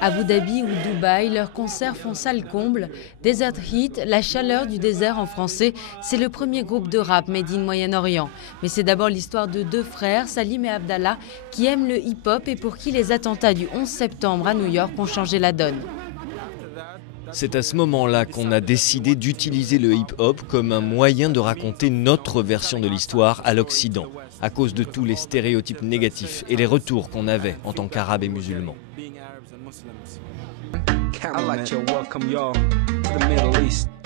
Abu Dhabi ou Dubaï, leurs concerts font salle comble. Desert Heat, la chaleur du désert en français, c'est le premier groupe de rap made in Moyen-Orient. Mais c'est d'abord l'histoire de deux frères, Salim et Abdallah, qui aiment le hip-hop et pour qui les attentats du 11 septembre à New York ont changé la donne. C'est à ce moment-là qu'on a décidé d'utiliser le hip-hop comme un moyen de raconter notre version de l'histoire à l'Occident, à cause de tous les stéréotypes négatifs et les retours qu'on avait en tant qu'Arabes et musulmans.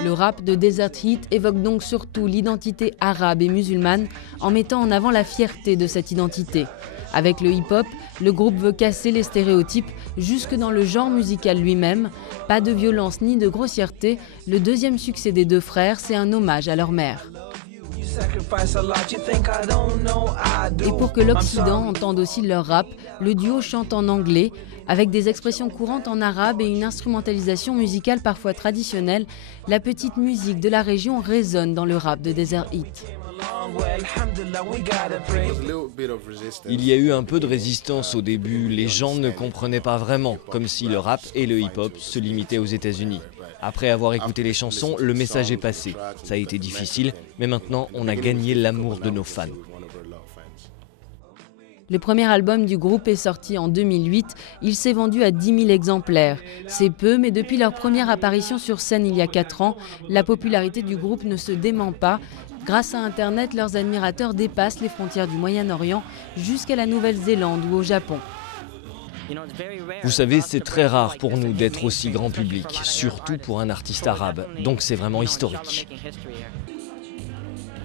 Le rap de Desert Heat évoque donc surtout l'identité arabe et musulmane en mettant en avant la fierté de cette identité. Avec le hip-hop, le groupe veut casser les stéréotypes jusque dans le genre musical lui-même. Pas de violence ni de grossièreté, le deuxième succès des deux frères, c'est un hommage à leur mère. Et pour que l'Occident entende aussi leur rap, le duo chante en anglais, avec des expressions courantes en arabe et une instrumentalisation musicale parfois traditionnelle. La petite musique de la région résonne dans le rap de Desert Heat. Il y a eu un peu de résistance au début, les gens ne comprenaient pas vraiment, comme si le rap et le hip-hop se limitaient aux États-Unis. Après avoir écouté les chansons, le message est passé. Ça a été difficile, mais maintenant on a gagné l'amour de nos fans. Le premier album du groupe est sorti en 2008. Il s'est vendu à 10 000 exemplaires. C'est peu, mais depuis leur première apparition sur scène il y a 4 ans, la popularité du groupe ne se dément pas. Grâce à Internet, leurs admirateurs dépassent les frontières du Moyen-Orient jusqu'à la Nouvelle-Zélande ou au Japon. Vous savez, c'est très rare pour nous d'être aussi grand public, surtout pour un artiste arabe. Donc c'est vraiment historique.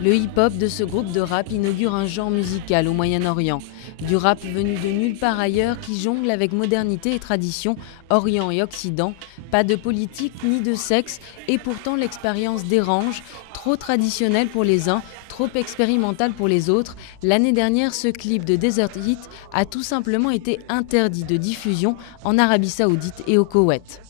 Le hip-hop de ce groupe de rap inaugure un genre musical au Moyen-Orient. Du rap venu de nulle part ailleurs qui jongle avec modernité et tradition, Orient et Occident. Pas de politique ni de sexe et pourtant l'expérience dérange. Trop traditionnelle pour les uns, trop expérimentale pour les autres. L'année dernière, ce clip de Desert Heat a tout simplement été interdit de diffusion en Arabie Saoudite et au Koweït.